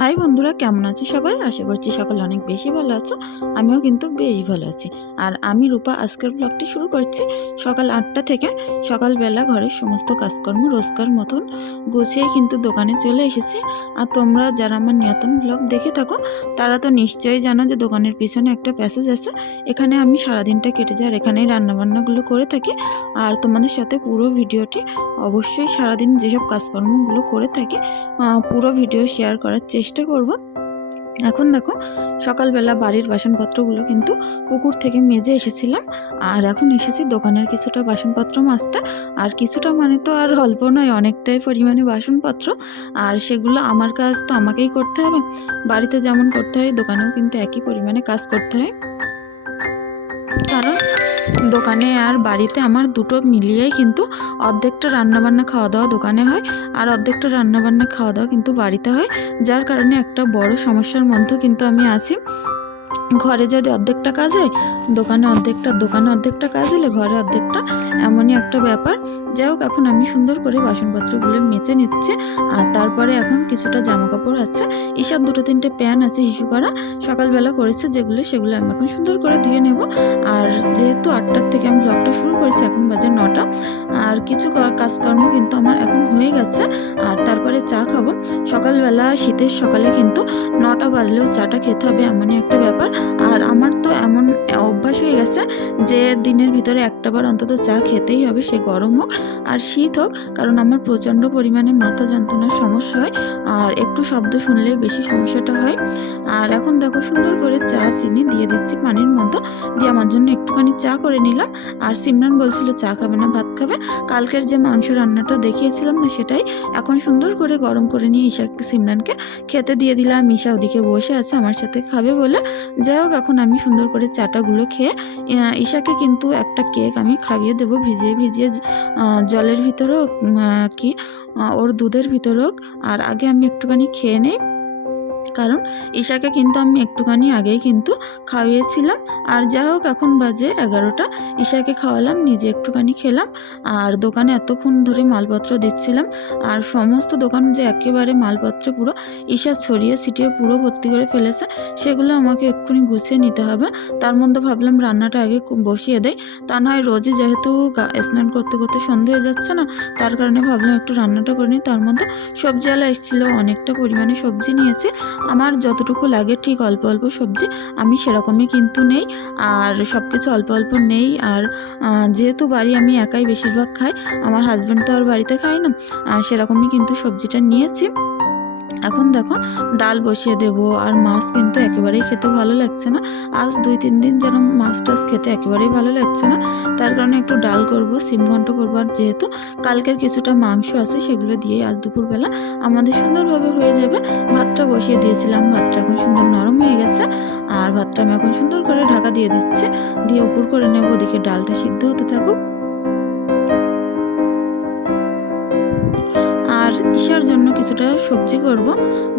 High বন্ধুরা, কেমন আছো সবাই? আশা করছি সকলে অনেক বেশি ভালো আছো। আমিও কিন্তু বেশ ভালো আছি। আর আমি রূপা, আজকের ব্লগটি শুরু করছি সকাল আটটা থেকে। সকালবেলা ঘরের সমস্ত কাজকর্ম রোজকার মতন গুছিয়ে কিন্তু দোকানে চলে এসেছি। আর তোমরা যারা আমার নিয়তন ব্লগ দেখে থাকো, তারা তো নিশ্চয়ই জানো যে দোকানের পিছনে একটা প্যাসেজ আছে। এখানে আমি সারাদিনটা কেটে যাই আর এখানেই রান্নাবান্নাগুলো করে থাকি। আর তোমাদের সাথে পুরো ভিডিওটি অবশ্যই সারাদিন যেসব কাজকর্মগুলো করে থাকি পুরো ভিডিও শেয়ার করার চেষ্টা করব। এখন দেখো, সকালবেলা বাড়ির বাসনপত্রগুলো কিন্তু পুকুর থেকে মেজে এসেছিলাম। আর এখন এসেছি দোকানের কিছুটা বাসনপত্র মাজতে। আর কিছুটা মানে তো আর অল্প নয়, অনেকটাই পরিমাণে বাসনপত্র। আর সেগুলো আমার কাজ তো আমাকেই করতে হবে। বাড়িতে যেমন করতে হয়, দোকানেও কিন্তু একই পরিমাণে কাজ করতে হয়। কারণ দোকানে আর বাড়িতে আমার দুটো মিলিয়েই কিন্তু অর্ধেকটা রান্নাবান্না খাওয়া দাওয়া দোকানে হয় আর অর্ধেকটা রান্নাবান্না খাওয়া দাওয়া কিন্তু বাড়িতে হয়। যার কারণে একটা বড় সমস্যার মধ্যে কিন্তু আমি আছি। ঘরে যদি অর্ধেকটা কাজ হয় দোকানে অর্ধেকটা দোকানে অর্ধেকটা কাজ হলে ঘরে অর্ধেকটা। এমনই একটা ব্যাপার। যাই হোক, এখন আমি সুন্দর করে বাসনপত্রগুলো মেচে নিচ্ছে, আর তারপরে এখন কিছুটা জামা কাপড় আছে এইসব দুটো তিনটে প্যান আছে হিসু করা। সকালবেলা করেছে যেগুলো, সেগুলো আমি এখন সুন্দর করে ধুয়ে নেব। আর যেহেতু আটটার থেকে আমি ব্লগটা শুরু করেছি, এখন বাজে নটা। আর কিছু কাজকর্ম কিন্তু আমার এখন হয়ে গেছে, আর তারপরে চা খাব। সকালবেলা শীতের সকালে কিন্তু নটা বাজলেও চাটা খেতে হবে, এমনই একটা ব্যাপার। আর আমার তো এমন অভ্যাস হয়ে গেছে যে দিনের ভিতরে একটাবার অন্তত চা খেতেই হবে, সে গরম হোক আর শীত হোক, কারণ আমার প্রচণ্ড পরিমাণে মাথা যন্ত্রণার সমস্যা হয় আর একটু শব্দ শুনলে বেশি সমস্যাটা হয়। আর এখন দেখো সুন্দর করে চা, চিনি দিয়ে দিচ্ছি পানির মধ্যে, দিয়ে আমার জন্য একটুখানি চা করে নিলাম। আর সিমরান বলছিল, চা খাবে না, ভাত খাবে। কালকের যে মাংস রান্নাটা দেখিয়েছিলাম না সেটাই এখন সুন্দর করে গরম করে নিয়ে ঈশাকে সিমরানকে খেতে দিয়ে দিলাম ঈশা ওদিকে বসে আছে, আমার সাথে খাবে বলে। যাই হোক, এখন আমি সুন্দর করে চাটাগুলো খেয়ে ঈশাকে কিন্তু একটা কেক আমি খাইয়ে দেবো ভিজিয়ে ভিজিয়ে জলের ভিতরেও কি ওর দুধের ভিতরেও আর আগে আমি একটুখানি খেয়ে নেই। কারণ ঈশাকে কিন্তু আমি একটুখানি আগেই কিন্তু খাইয়েছিলাম আর যা হোক, এখন বাজে এগারোটা। ঈশাকে খাওয়ালাম, নিজে একটুখানি খেলাম। আর দোকানে এতক্ষণ ধরে মালপত্র দিচ্ছিলাম। আর সমস্ত দোকান যে একেবারে মালপত্র পুরো ঈশা ছড়িয়ে ছিটিয়ে পুরো ভর্তি করে ফেলেছে, সেগুলো আমাকে এক্ষুনি গুছিয়ে নিতে হবে। তার মধ্যে ভাবলাম রান্নাটা আগে বসিয়ে দেয় তা নয় রোজই যেহেতু স্নান করতে করতে সন্ধে হয়ে যাচ্ছে না, তার কারণে ভাবলাম একটু রান্নাটা করে নিই। তার মধ্যে সবজিওয়ালা এসেছিল, অনেকটা পরিমাণে সবজি নিয়েছে। আমার যতটুকু লাগে ঠিক অল্প অল্প সবজি, আমি সেরকমই কিন্তু নেই। আর সব কিছু অল্প অল্প নেই। আর যেহেতু বাড়ি আমি একাই বেশিরভাগ খাই, আমার হাজব্যান্ড তো আর বাড়িতে খায় না সেরকমই কিন্তু সবজিটা নিয়েছি। এখন দেখো, ডাল বসিয়ে দেব। আর মাছ কিন্তু একেবারেই খেতে ভালো লাগছে না। আজ দুই তিন দিন যেন মাছ টাছ খেতে একেবারেই ভালো লাগছে না। তার কারণে একটু ডাল করব, সিম ঘন্ট করব। আর যেহেতু কালকের কিছুটা মাংস আছে, সেগুলো দিয়ে আজ দুপুরবেলা আমাদের সুন্দরভাবে হয়ে যাবে। বসিয়ে দিয়েছিলাম। ভাতটা এখন সুন্দর নরম হয়ে গেছে আর ভাতটা আমি এখন সুন্দর করে ঢাকা দিয়ে দিচ্ছে। দিয়ে উপর করে নেব ওদিকে ডালটা সিদ্ধ হতে থাকুক। আর ঈশার জন্য কিছুটা সবজি করব।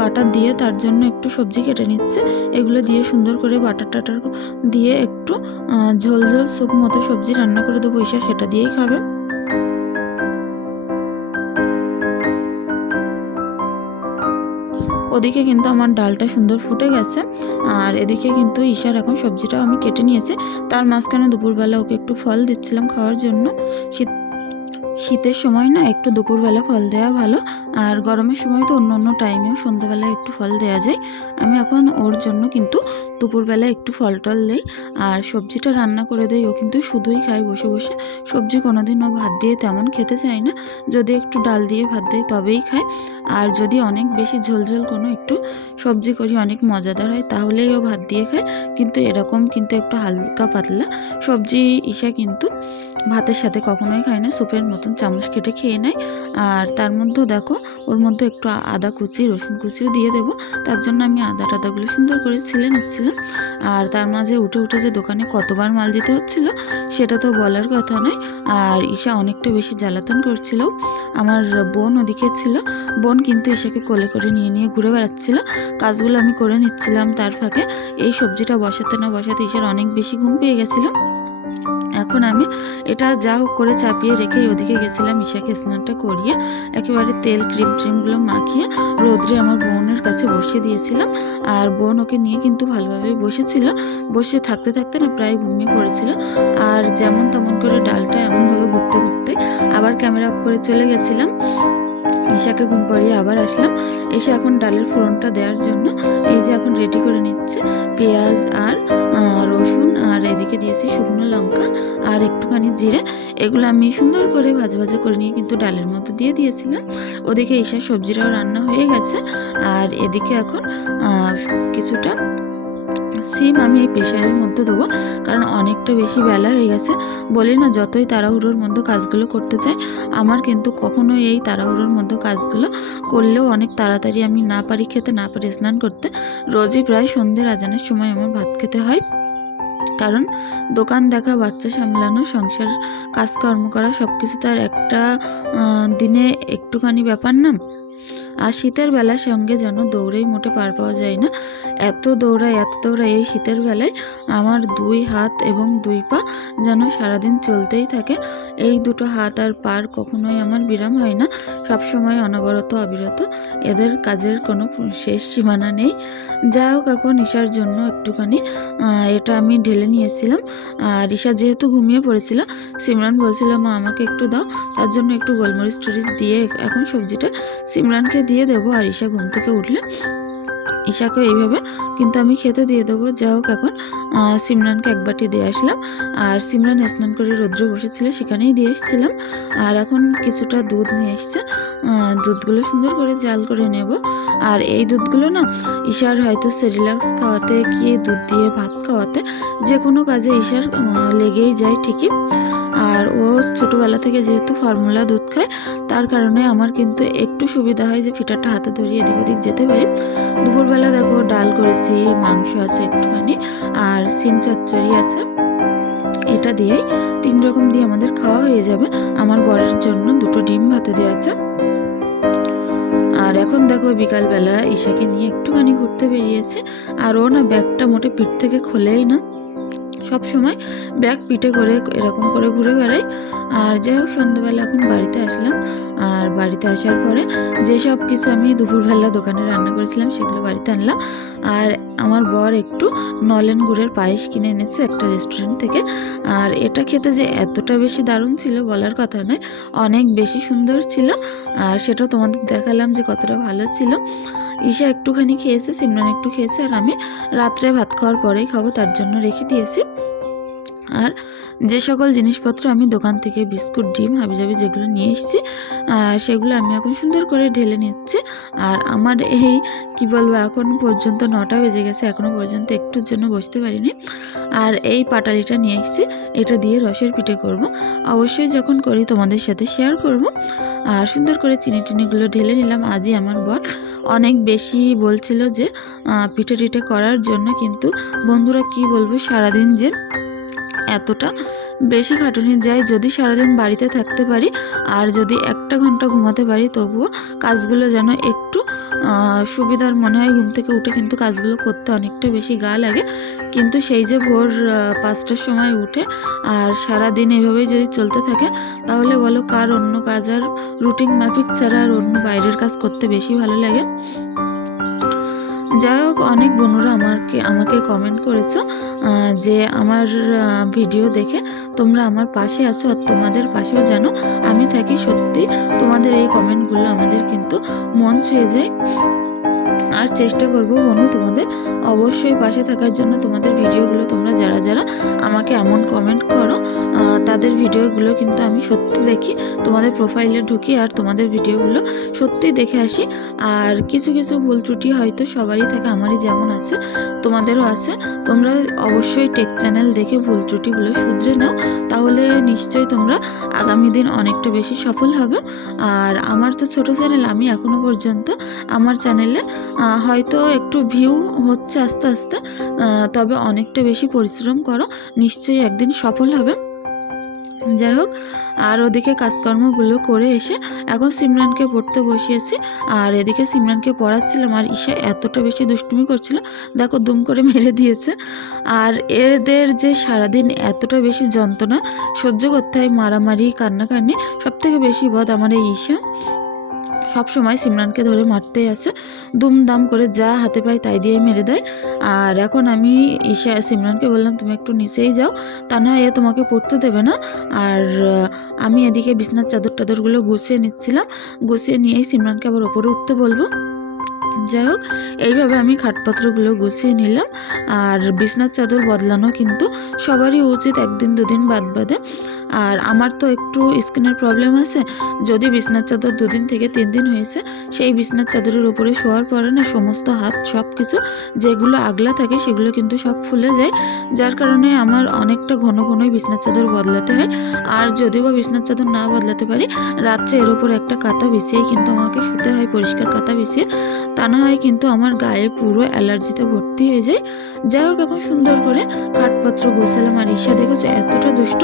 বাটার দিয়ে তার জন্য একটু সবজি কেটে নিচ্ছে। এগুলো দিয়ে সুন্দর করে বাটার টাটার দিয়ে একটু ঝোল ঝোল স্যুপ মতো সবজি রান্না করে দেবো। ঈশা সেটা দিয়েই খাবে। ওদিকে কিন্তু আমার ডালটা সুন্দর ফুটে গেছে, আর এদিকে কিন্তু ঈশার এখন সবজিটাও আমি কেটে নিয়েছি। তার মাঝখানে দুপুরবেলা ওকে একটু ফল দিচ্ছিলাম খাওয়ার জন্য। শীত শীতের সময় না একটু দুপুরবেলা ফল দেওয়া ভালো, আর গরমের সময় তো অন্য অন্য টাইমেও সন্ধ্যাবেলায় একটু ফল দেওয়া যায়। আমি এখন ওর জন্য কিন্তু দুপুরবেলা একটু ফল টল দেই, আর সবজিটা রান্না করে দেই। ও কিন্তু শুধুই খায় বসে বসে। সবজি কোনোদিন ও ভাত দিয়ে তেমন খেতে চায় না। যদি একটু ডাল দিয়ে ভাত দেয় তবেই খায়। আর যদি অনেক বেশি ঝোল ঝোল কোনো একটু সবজি করি, অনেক মজাদার হয়, তাহলেই ও ভাত দিয়ে খায়। কিন্তু এরকম কিন্তু একটু হালকা পাতলা। সবজি ইসা কিন্তু ভাতের সাথে কখনোই খায় না, স্যুপের মতন চামচ কেটে খেয়ে নেয়। আর তার মধ্যেও দেখো, ওর মধ্যে একটু আদা কুচি, রসুন কুচিও দিয়ে দেবো। তার জন্য আমি আদা টাদাগুলো সুন্দর করে ছিলে নিচ্ছিলাম। আর তার মাঝে উঠে উঠে যে দোকানে কতবার মাল দিতে হচ্ছিল, সেটা তো বলার কথা নয়। আর ঈশা অনেকটা বেশি জ্বালাতন করছিল। আমার বোন ওদিকে ছিল। বোন কিন্তু ঈশাকে কোলে করে নিয়ে নিয়ে ঘুরে বেড়াচ্ছিল। কাজগুলো আমি করে নিচ্ছিলাম তার ফাঁকে। এই সবজিটা বসাতে না বসাতে ঈশার অনেক বেশি ঘুম পেয়ে গেছিল। এখন আমি এটা যা হোক করে চাপিয়ে রেখে ওদিকে গেছিলাম ঈশাকে স্নানটা করিয়ে, একেবারে তেল ক্রিম ট্রিমগুলো মাখিয়ে রোদ্রে আমার বোনের কাছে বসিয়ে দিয়েছিলাম। আর বোন ওকে নিয়ে কিন্তু ভালোভাবে বসেছিল। বসে থাকতে থাকতে না প্রায় ঘুমিয়ে পড়েছিল। আর যেমন তেমন করে ডালটা এমনভাবে ঘুরতে ঘুরতে আবার ক্যামেরা অফ করে চলে গেছিলাম। ঈশাকে ঘুম পাড়িয়ে আবার আসলাম। এসে এখন ডালের ফোড়নটা দেওয়ার জন্য এই যে এখন রেডি করে নিচ্ছে। পেঁয়াজ আর রসুন আর এদিকে দিয়েছি শুকনো লঙ্কা। আর একটুখানি জিরে এগুলো আমি সুন্দর করে ভাজা ভাজা করে নিয়ে কিন্তু ডালের মধ্যে দিয়ে দিয়েছিলাম। ওদিকে ঈশার সবজিটাও রান্না হয়ে গেছে। আর এদিকে এখন কিছুটা সিম আমি এই প্রেশারের মধ্যে দেবো, কারণ অনেকটা বেশি বেলা হয়ে গেছে। বলি না, যতই তাড়াহুড়োর মধ্যে কাজগুলো করতে চাই, আমার কিন্তু কখনোই এই তাড়াহুড়োর মধ্যে কাজগুলো করলেও অনেক তাড়াতাড়ি আমি না পারি খেতে, না পারি স্নান করতে। রোজই প্রায় সন্ধ্যের আজানের সময় আমার ভাত খেতে হয়। কারণ দোকান দেখা, বাচ্চা সামলানো, সংসার, কাজকর্ম করা সব কিছু তার একটা দিনে একটুখানি ব্যাপার না। আর শীতের বেলার সঙ্গে যেন দৌড়েই মোটে পার পাওয়া যায় না। এত দৌড়ায় এত দৌড়ায় এই শীতের বেলায় আমার দুই হাত এবং দুই পা যেন সারাদিন চলতেই থাকে। এই দুটো হাত আর পার কখনোই আমার বিরাম হয় না। সব সময় অনবরত অবিরত। এদের কাজের কোনো শেষ সীমানা নেই। যা হোক, এখন ঈশার জন্য একটুখানি এটা আমি ঢেলে নিয়েছিলাম। আর ঈশা যেহেতু ঘুমিয়ে পড়েছিল, সিমরান বলছিল, মা, আমাকে একটু দাও। তার জন্য একটু গোলমরিচ টরিচ দিয়ে এখন সবজিটা সিমরানকে দিয়ে দেবো আর ঈশা ঘুম থেকে উঠলে ঈশাকে এইভাবে কিন্তু আমি খেতে দিয়ে দেবো। যা হোক এখন সিমরানকে এক বাটি দিয়ে আসলাম। আর সিমরান স্নান করে রৌদ্র বসেছিল, সেখানেই দিয়ে এসেছিলাম। আর এখন কিছুটা দুধ নিয়ে এসছে। দুধগুলো সুন্দর করে জাল করে নেব। আর এই দুধগুলো না, ঈশার হয়তো সেরিলাক্স খাওয়াতে, কি দুধ দিয়ে ভাত খাওয়াতে, যে কোনো কাজে ঈশার লেগেই যায় ঠিকই। আর ও ছোটোবেলা থেকে যেহেতু ফর্মুলা দুধ খায়, তার কারণে আমার কিন্তু একটু সুবিধা হয় যে ফিটারটা হাতে ধরিয়ে এদিক ওদিক যেতে পারি। দুপুরবেলা দেখো ডাল করেছি, মাংস আছে একটুখানি, আর সিম চচ্চড়ি আছে। এটা দিয়েই তিন রকম দিয়ে আমাদের খাওয়া হয়ে যাবে। আমার বরের জন্য দুটো ডিম ভাতে দেওয়া আছে। আর এখন দেখো বিকালবেলা ঈশাকে নিয়ে একটুখানি ঘুরতে বেরিয়েছে। আর ও না ব্যাগটা মোটে পিঠ থেকে খোলেই না। সব সময় ব্যাগ পিঠে করে এরকম করে ঘুরে বেড়াই। আর যাই হোক, সন্ধ্যাবেলা এখন বাড়িতে আসলাম। আর বাড়িতে আসার পরে যেসব কিছু আমি দুপুরবেলা দোকানে রান্না করেছিলাম সেগুলো বাড়িতে আনলাম। আর আমার বর একটু নলেন গুড়ের পায়েস কিনে এনেছে একটা রেস্টুরেন্ট থেকে। আর এটা খেতে যে এতটা বেশি দারুণ ছিল বলার কথা নয়, অনেক বেশি সুন্দর ছিল। আর সেটাও তোমাদের দেখালাম যে কতটা ভালো ছিল। ঈশা একটুখানি খেয়েছে, সিমরান একটু খেয়েছে আর আমি রাত্রে ভাত খাওয়ার পরেই খাব, তার জন্য রেখে দিয়েছি। আর যে সকল জিনিসপত্র আমি দোকান থেকে বিস্কুট, ডিম, হাবিজাবি যেগুলো নিয়ে এসেছি সেগুলো আমি এখন সুন্দর করে ঢেলে নিচ্ছি। আর আমার এই, কি বলব, এখন পর্যন্ত নটা বেজে গেছে এখনও পর্যন্ত একটুর জন্য বসতে পারিনি। আর এই পাটালিটা নিয়ে এসেছি, এটা দিয়ে রসের পিঠে করব। অবশ্যই যখন করি তোমাদের সাথে শেয়ার করব। আর সুন্দর করে চিনি টিনিগুলো ঢেলে নিলাম, আজই আমার বর অনেক বেশি বলছিল যে পিঠে টিঠে করার জন্য, কিন্তু বন্ধুরা কি বলব, সারাদিন যে এতটা বেশি খাটুনি যায় যদি সারাদিন বাড়িতে থাকতে পারি, আর যদি একটা ঘণ্টা ঘুমাতে পারি, তবুও কাজগুলো যেন একটু সুবিধার মনে হয়। ঘুম থেকে উঠে কিন্তু কাজগুলো করতে অনেকটা বেশি গা লাগে। কিন্তু সেই যে ভোর পাঁচটার সময় উঠে, আর সারা দিন এভাবেই যদি চলতে থাকে, তাহলে বলো কার অন্য কাজ আর রুটিন মাফিক ছাড়া আর অন্য বাইরের কাজ করতে বেশি ভালো লাগে? যাই হোক, অনেক বন্ধুরা আমাকে আমাকে কমেন্ট করেছ যে আমার ভিডিও দেখে তোমরা আমার পাশে আছো আর তোমাদের পাশেও যেন আমি থাকি সত্যি। তোমাদের এই কমেন্টগুলো আমাদের কিন্তু মন ছুঁয়ে যায়। আর চেষ্টা করব বনু তোমাদের অবশ্যই পাশে থাকার জন্য তোমাদের ভিডিওগুলো তোমরা যারা যারা আমাকে এমন কমেন্ট করো তাদের ভিডিওগুলো কিন্তু আমি সত্যি দেখি, তোমাদের প্রোফাইলে ঢুকি আর তোমাদের ভিডিওগুলো সত্যি দেখে আসি। আর কিছু কিছু ভুল ত্রুটি হয়তো সবারই থাকে, আমারই যেমন আছে, তোমাদেরও আছে। তোমরা অবশ্যই টেক চ্যানেল দেখে ভুল ত্রুটিগুলো শুধরে নাও, তাহলে নিশ্চয়ই তোমরা আগামী দিন অনেকটা বেশি সফল হবে। আর আমার তো ছোট চ্যানেল আমি এখনও পর্যন্ত আমার চ্যানেলে হয়তো একটু ভিউ হচ্ছে আস্তে আস্তে তবে অনেকটা বেশি পরিশ্রম করো, নিশ্চয়ই একদিন সফল হবে। যাই হোক, আর ওদিকে কাজকর্মগুলো করে এসে এখন সিমরানকে পড়তে বসিয়েছি, আর এদিকে সিমরানকে পড়াচ্ছিলাম, আর ঈশা এতটা বেশি দুষ্টুমি করছিল, দেখো দুম করে মেরে দিয়েছে। আর এদের যে সারাদিন এতটা বেশি যন্ত্রণা, সহ্য করতে হয় মারামারি কান্নাকান্নি সব থেকে বেশি বদ আমার এই ঈশা। সব সময় সিমরানকে ধরে মারতেই আছে। দুমদাম করে যা হাতে পায় তাই দিয়ে মেরে দেয়। আর এখন আমি ঈশা, সিমরানকে বললাম, তুমি একটু নিচেই যাও। তা না এ তোমাকে পড়তে দেবে না। আর আমি এদিকে বিছনার চাদর টাদরগুলো গুছিয়ে নিচ্ছিলাম। গুছিয়ে নিয়েই সিমরানকে আবার ওপরে উঠতে বলব। যাই হোক, এইভাবে আমি খাটপত্রগুলো গুছিয়ে নিলাম। আর বিছনার চাদর বদলানো কিন্তু সবারই উচিত একদিন দুদিন বাদ বাদে আর আমার তো একটু স্কিনের প্রবলেম আছে। যদি বিছনার চাদর দুদিন থেকে তিন দিন হয়েছে, সেই বিছনার চাদরের উপরে শোয়ার পরে না সমস্ত হাত সব কিছু যেগুলো আগলা থাকে সেগুলো কিন্তু সব ফুলে যায়। যার কারণে আমার অনেকটা ঘন ঘনই বিছনার চাদর বদলাতে হয়। আর যদিও বা বিছনার চাদর না বদলাতে পারি, রাত্রে এর উপর একটা কাঁথা বিছিয়েই কিন্তু আমাকে শুতে হয়, পরিষ্কার কাঁথা বিছিয়ে। তা না হয় কিন্তু আমার গায়ে পুরো অ্যালার্জিতে ভর্তি হয়ে যায়। যাই হোক, এখন সুন্দর করে খাটপত্র গোছালাম। আর ঈশা, দেখেছ, এতটা দুষ্ট,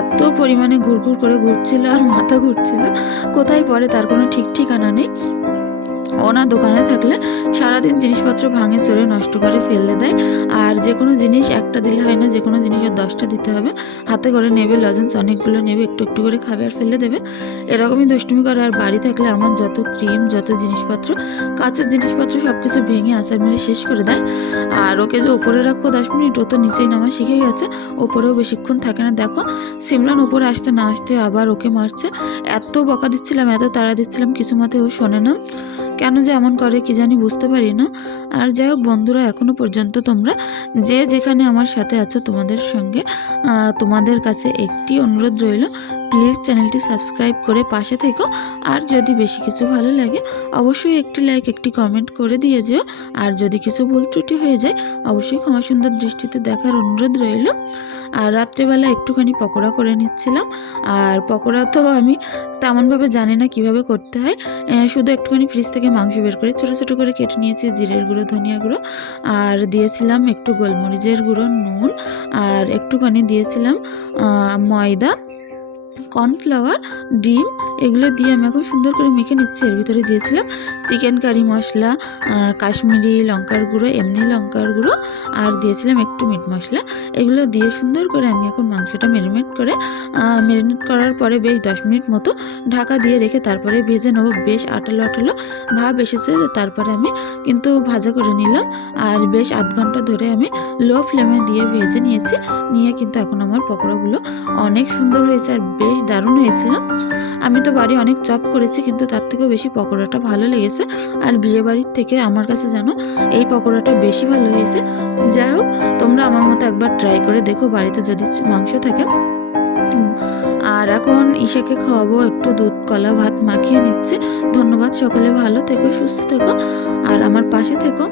এত পরিমাণে ঘুরঘুর করে ঘুরছিল আর মাথা ঘুরছিল। কোথায় পরে তার কোনো ঠিক ঠিকানা নেই। ওনার দোকানে থাকলে সারাদিন জিনিসপত্র ভাঙে চড়ে নষ্ট করে ফেলে দেয়। আর যে কোনো জিনিস একটা দিলে হয় না যে কোনো জিনিস জিনিসের দশটা দিতে হবে। হাতে করে নেবে, লজেন্স অনেকগুলো নেবে, একটু একটু করে খাবে আর ফেলে দেবে। এরকমই দুষ্টুমি করে। আর বাড়ি থাকলে আমার যত ক্রিম, যত জিনিসপত্র, কাঁচের জিনিসপত্র সব কিছু ভেঙে আসার মেরে শেষ করে দেয়। আর ওকে যে ওপরে রাখব দশ মিনিট, ও তো নিচেই নামা শিখে গেছে। ওপরেও বেশিক্ষণ থাকে না। দেখো, সিমলান উপরে আসতে না আসতে আবার ওকে মারছে। এত বকা দিচ্ছিলাম, এত তাড়া দিচ্ছিলাম কিছু মতে ও শোনে না। কেন যে এমন করে কি জানি বুঝতে পারি না আর যাই হোক বন্ধুরা এখনও পর্যন্ত তোমরা যে যেখানে আমার সাথে আছো তোমাদের সঙ্গে তোমাদের কাছে একটি অনুরোধ রইল প্লিজ চ্যানেলটি সাবস্ক্রাইব করে পাশে থেকো। আর যদি বেশি কিছু ভালো লাগে, অবশ্যই একটি লাইক একটি কমেন্ট করে দিয়ে যেও। আর যদি কিছু ভুল ত্রুটি হয়ে যায়, অবশ্যই ক্ষমা সুন্দর দৃষ্টিতে দেখার অনুরোধ রইল। আর রাত্রেবেলা একটুখানি পকোড়া করে নিচ্ছিলাম। আর পকোড়া তো আমি তেমনভাবে জানি না কীভাবে করতে হয়। শুধু একটুখানি ফ্রিজ থেকে মাংস বের করে ছোটো ছোটো করে কেটে নিয়েছি, জিরের গুঁড়ো, ধনিয়া গুঁড়ো, আর দিয়েছিলাম একটু গোলমরিচের গুঁড়ো, নুন, আর একটুখানি দিয়েছিলাম ময়দা কর্নফ্লাওয়ার, ডিম, এগুলো দিয়ে আমি এখন সুন্দর করে মেখে নিচ্ছি। এর ভিতরে দিয়েছিলাম চিকেন কারি মশলা কাশ্মীরি লঙ্কার গুঁড়ো, এমনি লঙ্কার গুঁড়ো, আর দিয়েছিলাম একটু মিট মশলা। এগুলো দিয়ে সুন্দর করে আমি এখন মাংসটা ম্যারিনেট করে ম্যারিনেট করার পরে বেশ দশ মিনিট মতো ঢাকা দিয়ে রেখে তারপরে ভেজে নেব। বেশ আটালো আটালো ভাব এসেছে, তারপরে আমি কিন্তু ভাজা করে নিলাম। আর বেশ আধ ঘণ্টা ধরে আমি লো ফ্লেমে দিয়ে ভেজে নিয়েছি। নিয়ে কিন্তু এখন আমার পকোড়াগুলো অনেক সুন্দর হয়েছে, আর বেশ দারুণ হয়েছিল। আমি তো বাড়ি অনেক চপ করেছি, কিন্তু তার থেকেও বেশি পকোড়াটা ভালো লেগেছে। আর বিয়ে বাড়ির থেকে আমার কাছে জানো এই পকোড়াটা বেশি ভালো হয়েছে। যাই হোক, তোমরা আমার মতো একবার ট্রাই করে দেখো, বাড়িতে যদি মাংস থাকে। আর এখন ঈশাকে খাওয়াবো একটু দুধ, কলা, ভাত মাখিয়ে নিচ্ছে। ধন্যবাদ, সকলে ভালো থেকো, সুস্থ থেকো। আর আমার পাশে থেকো।